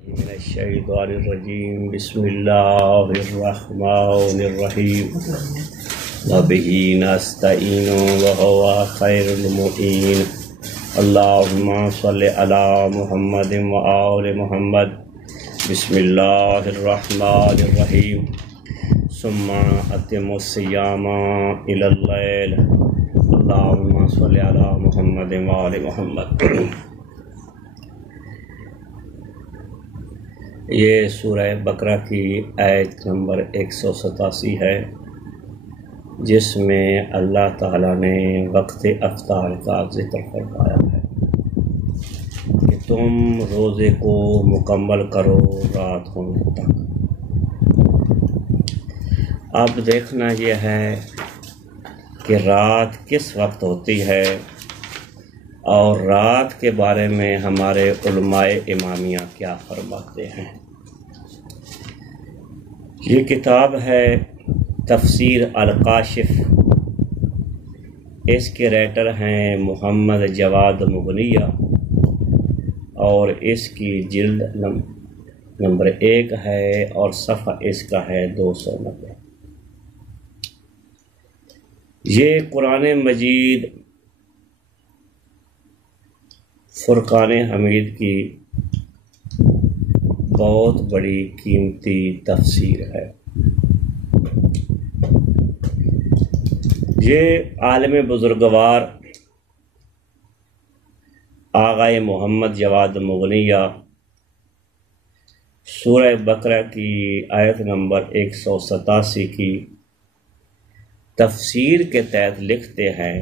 من الشیطان الرجیم بسم اللہ الرحمن الرحیم وبہ نستعین وہو خیر المعین اللہم صلی علی محمد وآل محمد بسم اللہ الرحمن الرحیم ثم اتموا الصیام الی اللیل اللہم صلی علی محمد وآل محمد۔ یہ سورہ بقرہ کی آیت نمبر 187 ہے، جس میں اللہ تعالیٰ نے وقت افطار کا ذکر فرمایا ہے کہ تم روزے کو مکمل کرو رات ہونے تک۔ اب دیکھنا یہ ہے کہ رات کس وقت ہوتی ہے، اور رات کے بارے میں ہمارے علماء امامیہ کیا فرماتے ہیں۔ یہ کتاب ہے تفسیر الکاشف، اس کے رائٹر ہیں محمد جواد مغنیہ، اور اس کی جلد نمبر 1 ہے اور صفحہ اس کا ہے 290۔ یہ قرآن مجید فرقان حمید کی بہت بڑی قیمتی تفسیر ہے۔ یہ عالم بزرگوار آغائے محمد جواد مغنیہ سورہ بقرہ کی آیت نمبر 187 کی تفسیر کے تحت لکھتے ہیں: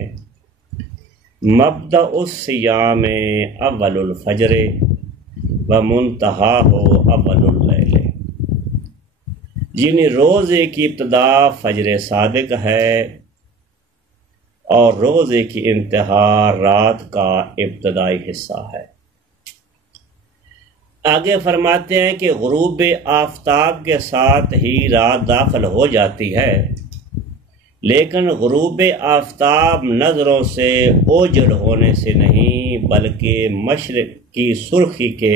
مبدأ الصیام اول الفجر و منتہاہ اول اللیل، یعنی روزے کی ابتدا فجر صادق ہے اور روزے کی انتہا رات کا ابتدائی حصہ ہے۔ آگے فرماتے ہیں کہ غروب آفتاب کے ساتھ ہی رات داخل ہو جاتی ہے، لیکن غروب آفتاب نظروں سے اوجھل ہونے سے نہیں بلکہ مشرق کی سرخی کے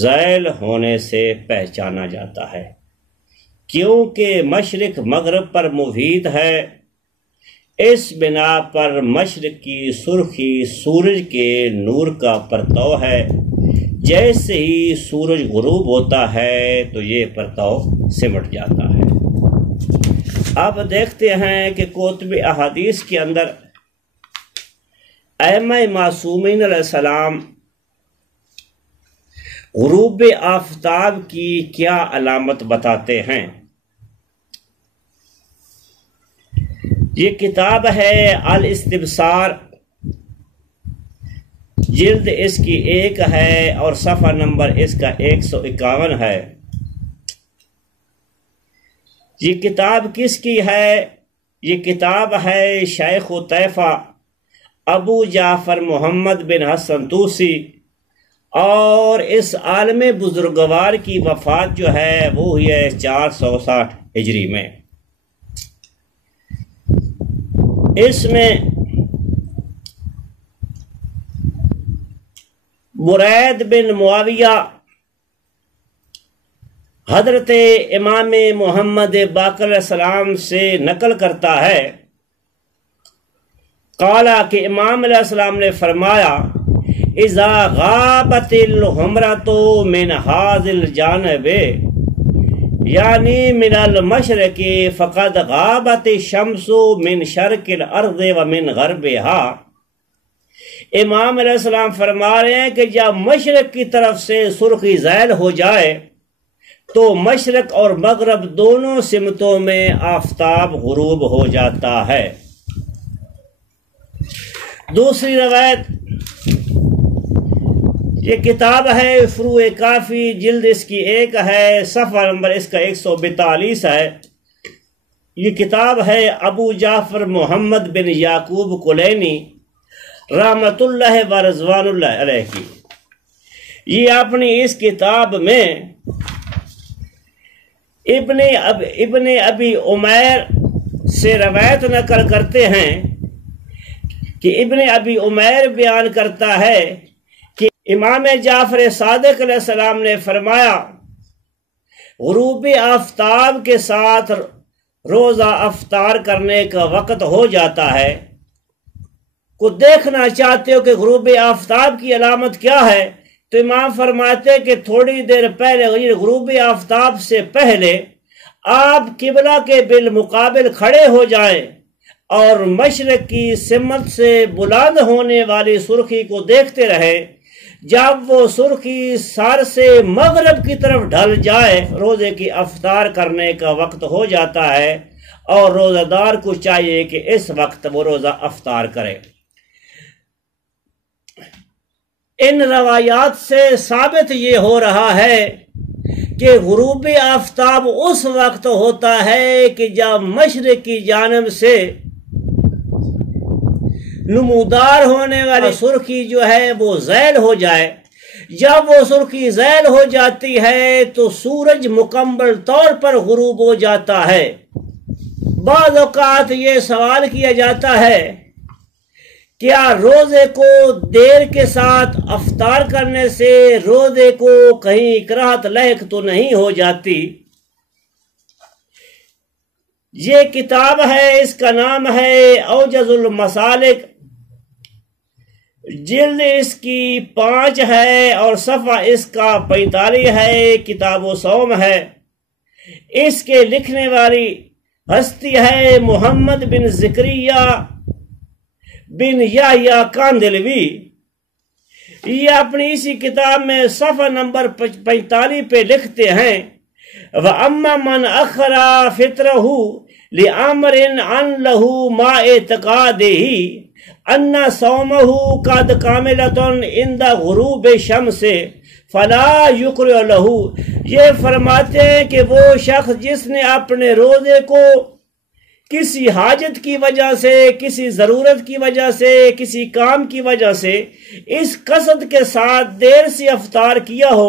زائل ہونے سے پہچانا جاتا ہے، کیونکہ مشرق مغرب پر محیط ہے۔ اس بنا پر مشرق کی سرخی سورج کے نور کا پرتو ہے، جیسے ہی سورج غروب ہوتا ہے تو یہ پرتو سمٹ جاتا ہے۔ اب دیکھتے ہیں کہ کتب احادیث کے اندر ائمہ معصومین علیہ السلام غروب آفتاب کی کیا علامت بتاتے ہیں۔ یہ کتاب ہے الاستبصار، جلد اس کی 1 ہے اور صفحہ نمبر اس کا 151 ہے۔ یہ کتاب کس کی ہے؟ یہ کتاب ہے شیخ طیفہ ابو جعفر محمد بن حسن طوسی، اور اس عالم بزرگوار کی وفات جو ہے وہ ہوئی ہے 460 ہجری میں۔ اس میں برید بن معاویہ حضرت امام محمد باقر علیہ السلام سے نقل کرتا ہے، قالا کہ امام علیہ السلام نے فرمایا: اذا غابت الحمرۃ من هذا الجانب، یعنی من المشرق، فقد غابت الشمس من شرق الارض ومن غربها۔ امام علیہ السلام فرما رہے ہیں کہ جب مشرق کی طرف سے سرخی زائل ہو جائے تو مشرق اور مغرب دونوں سمتوں میں آفتاب غروب ہو جاتا ہے۔ دوسری روایت، یہ کتاب ہے فروع کافی، جلد اس کی 1 ہے، صفحہ نمبر اس کا 142 ہے۔ یہ کتاب ہے ابو جعفر محمد بن یعقوب کلینی رحمت اللہ و رضوان اللہ علیہ کی۔ یہ اپنی اس کتاب میں ابن ابی عمیر سے روایت نقل کرتے ہیں کہ ابن ابی عمیر بیان کرتا ہے کہ امام جعفر صادق علیہ السلام نے فرمایا غروب آفتاب کے ساتھ روزہ افطار کرنے کا وقت ہو جاتا ہے، کو دیکھنا چاہتے ہو کہ غروب آفتاب کی علامت کیا ہے، تو امام فرماتے کہ تھوڑی دیر پہلے غروب آفتاب سے پہلے آپ قبلہ کے بالمقابل کھڑے ہو جائیں اور مشرق کی سمت سے بلند ہونے والی سرخی کو دیکھتے رہیں۔ جب وہ سرخی سر سے مغرب کی طرف ڈھل جائے روزے کی افطار کرنے کا وقت ہو جاتا ہے، اور روزہ دار کو چاہیے کہ اس وقت وہ روزہ افطار کرے۔ ان روایات سے ثابت یہ ہو رہا ہے کہ غروب آفتاب اس وقت ہوتا ہے کہ جب مشرق کی جانب سے نمودار ہونے والی سرخی جو ہے وہ زائل ہو جائے۔ جب وہ سرخی زائل ہو جاتی ہے تو سورج مکمل طور پر غروب ہو جاتا ہے۔ بعض اوقات یہ سوال کیا جاتا ہے کیا روزے کو دیر کے ساتھ افطار کرنے سے روزے کو کہیں کراہت لاحق تو نہیں ہو جاتی؟ یہ کتاب ہے، اس کا نام ہے اوجز المسالک، جلد اس کی 5 ہے اور صفحہ اس کا 45 ہے، کتاب و صوم ہے۔ اس کے لکھنے والی ہستی ہے محمد بن زکریا بن یحییٰ کاندلوی۔ یہ اپنی اسی کتاب میں صفحہ نمبر 45 پہ لکھتے ہیں وَأَمَّا مَنْ أَخَّرَ فِطْرَهُ لِأَمْرٍ عَنْ لَهُ مَا اعْتِقَادِهِ أَنَّ صَوْمَهُ قَدْ كَامِلَةٌ عِنْدَ غُرُوبِ الشَّمْسِ فَلَا يُقْرِئُ لَهُ۔ یہ فرماتے ہیں کہ وہ شخص جس نے اپنے روزے کو کسی حاجت کی وجہ سے، کسی ضرورت کی وجہ سے، کسی کام کی وجہ سے اس قصد کے ساتھ دیر سے افطار کیا ہو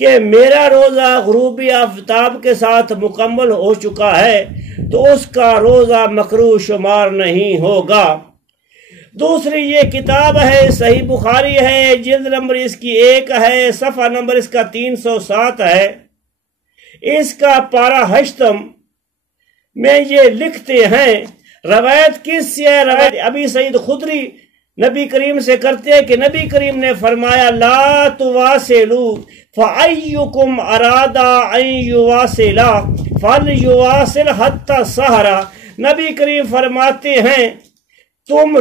کہ میرا روزہ غروب آفتاب کے ساتھ مکمل ہو چکا ہے، تو اس کا روزہ مکروہ شمار نہیں ہوگا۔ دوسری یہ کتاب ہے صحیح بخاری ہے، جلد نمبر اس کی 1 ہے، صفحہ نمبر اس کا 307 ہے۔ اس کا پارہ 8 میں یہ لکھتے ہیں، روایت کس سے ہے؟ روایت ابی سعید خدری نبی کریم سے کرتے ہیں کہ نبی کریم نے فرمایا لا تواصلوا فأيكم أراد أن يواصل فليواصل حتى السحر۔ نبی کریم فرماتے ہیں تم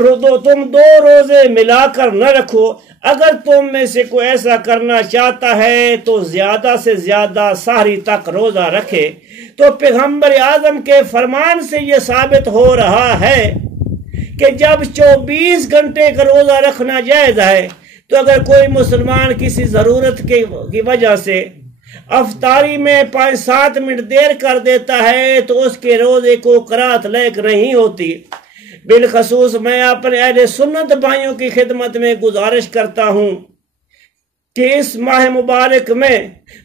دو روزے ملا کر نہ رکھو، اگر تم میں سے کوئی ایسا کرنا چاہتا ہے تو زیادہ سے زیادہ سحری تک روزہ رکھے۔ تو پیغمبر اعظم کے فرمان سے یہ ثابت ہو رہا ہے کہ جب 24 گھنٹے کا روزہ رکھنا جائز ہے، تو اگر کوئی مسلمان کسی ضرورت کی وجہ سے افطاری میں 5-7 منٹ دیر کر دیتا ہے تو اس کے روزے کو کراہت لاحق نہیں ہوتی۔ بالخصوص میں اپنے اہل سنت بھائیوں کی خدمت میں گزارش کرتا ہوں کہ اس ماہ مبارک میں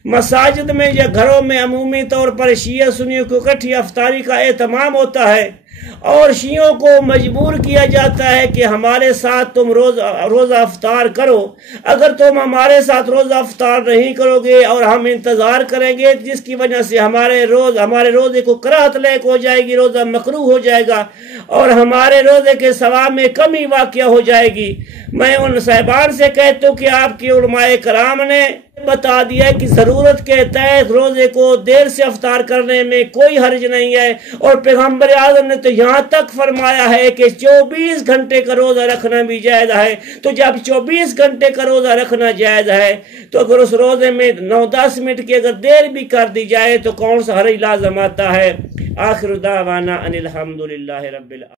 مساجد میں یا گھروں میں عمومی طور پر شیعہ سنیوں کو اکٹھی افطاری کا اہتمام ہوتا ہے، اور شیعوں کو مجبور کیا جاتا ہے کہ ہمارے ساتھ تم روزہ افطار کرو۔ اگر تم ہمارے ساتھ روزہ افطار نہیں کرو گے اور ہم انتظار کریں گے، جس کی وجہ سے ہمارے روزے کو کراہت لاحق ہو جائے گی، روزہ مکروہ ہو جائے گا اور ہمارے روزے کے ثواب میں کمی واقع ہو جائے گی۔ میں ان صاحبان سے کہتا ہوں کہ آپ کی علماء کرام نے بتا دیا کہ ضرورت کے تحت روزے کو دیر سے افطار کرنے میں کوئی حرج نہیں ہے، اور پیغمبر اعظم نے تو یہاں تک فرمایا ہے کہ 24 گھنٹے کا روزہ رکھنا بھی جائز ہے۔ تو جب 24 گھنٹے کا روزہ رکھنا جائز ہے تو اگر اس روزے میں 9-10 منٹ کی اگر دیر بھی کر دی جائے تو کون سا حرج لازم آتا ہے؟ آخر دعوانا ان الحمدللہ رب العالمین۔